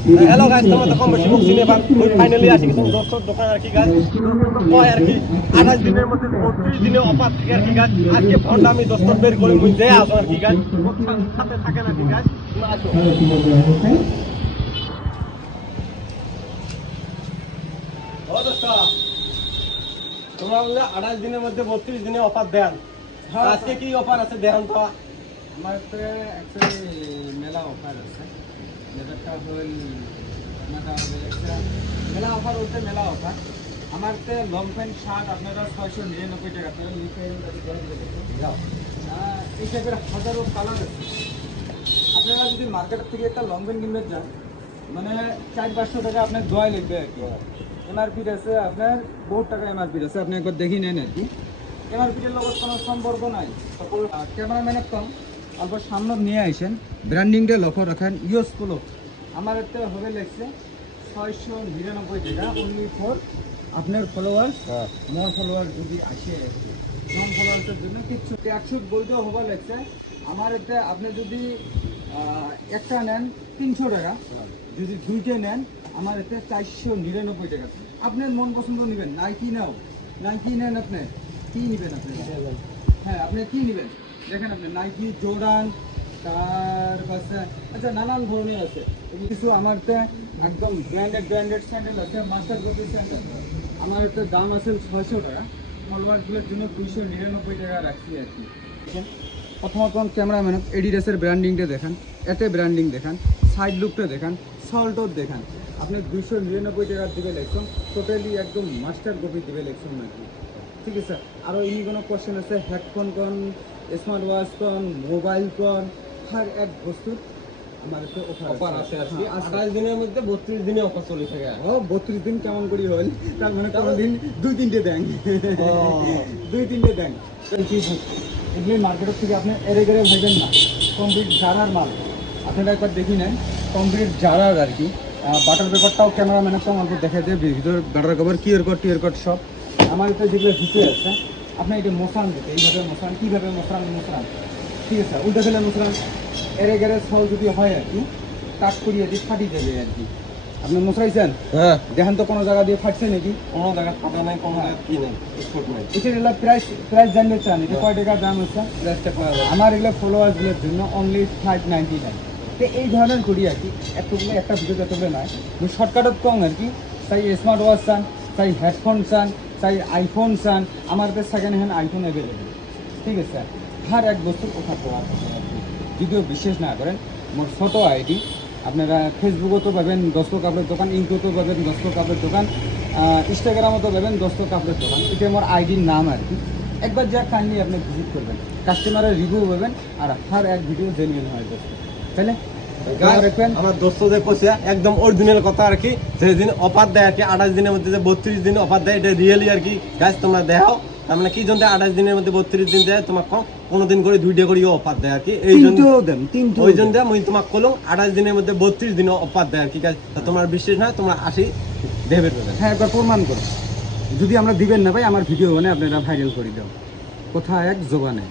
Hello guys, তোমরা তো কম বেশি বুঝছি না, এবার ফাইনালি আসি কিছু দর্শক দোকান আর কি গাছ কয় আর কি 28 দিনের মধ্যে 32 দিনে অফার থাকে আর কি গাছ। আজকে ফোনটা আমি দর্শক বের করে মুইতে আসো আর কি গাছ, সাথে থাকেন আর কি গাছ। আসো ও দোস্ত, তোমরা বললে 28 দিনের মধ্যে 32 দিনে অফার দেন, আজকে কি অফার আছে দেখান তো। আমার তো অ্যাকচুয়ালি মেলা অফার আছে, যেটা হল মেলা অফার বলতে মেলা অফার। আমার তো লং প্যান্ট শার্ট আপনারা 699 টাকা, আপনারা এই টাইপের হাজারো কালার আছে। আপনারা যদি মার্কেট থেকে একটা লং প্যান্ট কিনতে যান, মানে 400-500 টাকা আপনার দোয়াই লাগবে আর কি। এমআরপি আছে আপনার বহুত টাকা এমআরপি আছে, আপনি একবার দেখি নেন আর কি। এমআরপির লগত কোনো সম্পর্ক নাই। ক্যামেরাম্যানের কম অল্প সামনে নিয়ে আসেন, ব্র্যান্ডিংটা লক্ষ্য রাখেন। ইউজ পোলো আমার একটা হবে লেগছে 699 টাকা, অনলি ফর আপনার ফলোয়ার্স। মোর ফলোয়ার যদি আসে, নন ফলোয়ার্সের জন্য কিচ্ছু 100 বইটাও হবা লাগছে আমার এতে। আপনি যদি একটা নেন 300 টাকা, যদি দুইটা নেন আমার এতে 499 টাকা। আপনার মন পছন্দ নেবেন, নাইকি নাও, নাইকি নেন। আপনি কি নেবেন? আপনি হ্যাঁ, আপনি কি নেবেন দেখেন। আপনি নাইকি, জোর্ডান, তার পাশে আচ্ছা নানান ধরনের আছে কিছু। আমার তো একদম ব্র্যান্ডেড স্যান্ডেল আছে, মাস্টার কপি স্যান্ডেল। আমার তো দাম আছে 600 টাকা, ফলোয়ারগুলোর জন্য 299 টাকা রাখছি আর কি। প্রথমত ক্যামেরাম্যান এডিডাসের ব্র্যান্ডিংটা দেখান, এতে ব্র্যান্ডিং দেখান, সাইড লুকটা দেখান, সল্টও দেখান। আপনি 299 টাকার দিবে লেখছেন, টোটালি একদম মাস্টার কপি দিবে লেখছেন নাকি। ঠিক আছে, আরও ইনি কোনো কোয়েশ্চেন আছে, হেডফোন কোন, স্মার্ট ওয়াচ কোন, মোবাইল কোন, হর এক বস্তুর আমার তো অফার আছে আর কি। 28 দিনের মধ্যে 32 দিনে অফার চলে থাকে। ও 32 দিন কেমন করি হল, তার মানে কোনো দিন 2-3টে দেন, 2-3টে দেন। এগুলি মার্কেটের থেকে আপনি এরে গেড়ে ভাইবেন না, কমপ্লিট জারার মাল। আপনারা একবার দেখি নেন, কমপ্লিট জারার আর কি। বাটার পেপারটাও ক্যামেরাম্যানের তো আমাকে দেখা যায়, ভিতরে বাটার কভার কিউআর কোড সব আমার তো যেগুলো ভিতরে আছে। আপনি এটা মশান দিতে, এইভাবে মশান, কীভাবে মশান, ঠিক আছে, উল্টা ফেলে মশান। এরে গেড়ে ছল যদি হয় আর কি, কাট করিয়ে দিয়ে ফাটি যাবে আর কি। আপনি মশাইছেন? হ্যাঁ, দেখেন তো কোনো জায়গা দিয়ে ফাটছে নাকি? কোনো জায়গা ফাটা নাই, কোনো জায়গা কি নাই, স্পট নাই। এটা প্রাইস জানতে চান, এটা কয় টাকা দাম হচ্ছে? আমার এগুলো ফলোয়ার্সগুলোর জন্য অনলি 599। তো এই ধরনের করি আর কি। এতগুলো একটা ভিডিও যতগুলো নয়, শর্টকাটত কম আর কি। চাই স্মার্ট ওয়াচ চান, চাই হেডফোন চান, চাই আইফোন চান, আমার কাছে সেকেন্ড হ্যান্ড আইফোন অ্যাভেলেবেল। ঠিক আছে, হর এক বস্তুর অফার দেওয়া থাকে আর কি। যদিও বিশ্বাস না করেন, মোর ছোটো আইডি আপনারা ফেসবুকও তো পাবেন 10 কাপড়ের দোকান, ইউটিউবেও পাবেন 10 কাপড়ের দোকান, ইনস্টাগ্রামও তো পাবেন 10 কাপড়ের দোকান। এটা আমার আইডির নাম আর কি। একবার যা কাইন্ডলি আপনি ভিজিট করবেন, কাস্টমারের রিভিউ পাবেন, আর হর এক ভিডিও জেনুইন হয় দোস্ত, তাই না? আমার দোস্তদের কইছে একদম অরিজিনাল কথা আর কি, যেদিন অফার দেয় আর কি 28 দিনের মধ্যে যে 32 দিন অফার দেয়, এটা রিয়েলি আর কি গাইস। তোমরা দেখো তার মানে কি জন্য 28 দিনের মধ্যে 32 দিন দেয়, তোমার কোনো দিন করে 2 ডে করে অফার দেয় আর কি। এই জন্য ওই জন্য আমি তোমাকে কলম 28 দিনের মধ্যে 32 দিন অফার দেয় আর কি গাইস। তোমার বিশ্বাস না, তোমরা আসি দেবে। হ্যাঁ, একবার প্রমাণ করো। যদি আমরা দিবেন না ভাই, আমার ভিডিও বানায় আপনারা ভাইরাল করে দাও, কথা এক জবানে।